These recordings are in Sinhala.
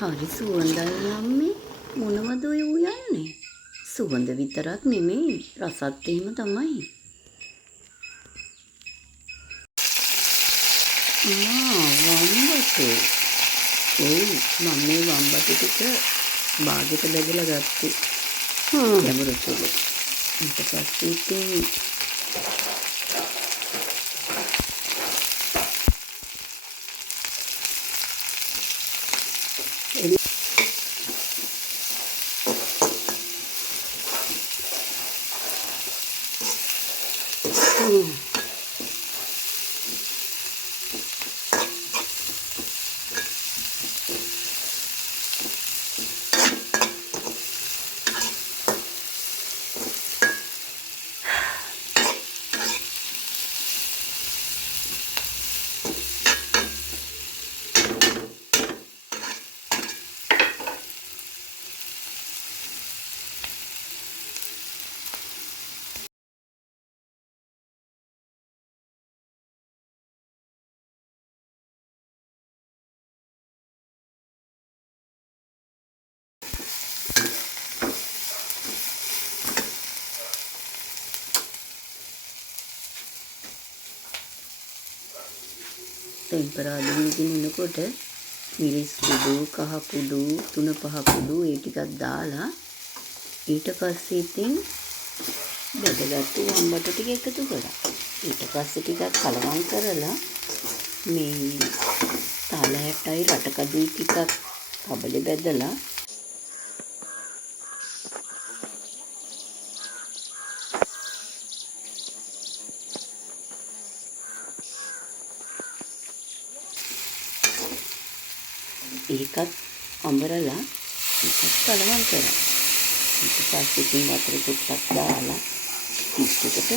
හරි සුවඳයි අම්මේ. මොනවද ඔය උයන්නේ? සුවඳ විතරක් නෙමෙයි රසත් එහෙම තමයි. වම්බටු. ඔව් මම මේ වම්බටු ටික බාගෙට බෙදලා ගත්තේ. ගැඹුරු සුළු. ඊට පස්සේ ඉතින් ටෙම්පරාදු වීගෙන එනකොට මිරිස් කුඩු, කහ කුඩු, 3-5 කුඩු ඒ ටිකක් දාලා ඊට පස්සේ ඉතින් බෙදගත්තු වම්බටු ටික එකතු කරා. ඊට පස්සේ ටිකක් කලවම් කරලා මේ තල හැටයි රටකඩුයි ටිකක් කබලේ බෙදලා ඒකත් අඹරලා ඒකත් කලවම් කරා. ඊට පස්සේ ඉතින් වතුර ටිකක් දාලා ටිකකට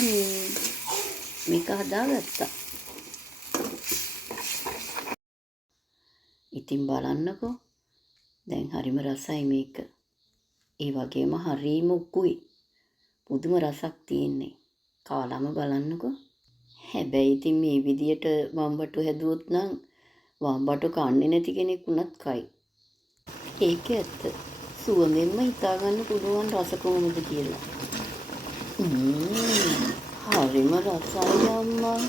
මේක හදාගත්තා. ඉතින් බලන්නකෝ. දැන් හරිම රසයි මේක. ඒ වගේම හරිම උකුයි. පුදුම රසක් තියෙන්නේ. කාලම බලන්නකෝ. හැබැයි ඉතින් මේ විදියට වම්බටු හැදුවොත් නම් වම්බටු කන්නේ නැති කෙනෙක් වුණත් කයි. ඒක ඇත්ත. සුවඳෙන්ම හිතා ගන්න පුළුවන් රස කොහොමද කියලා. හරිම රසයි අම්මා.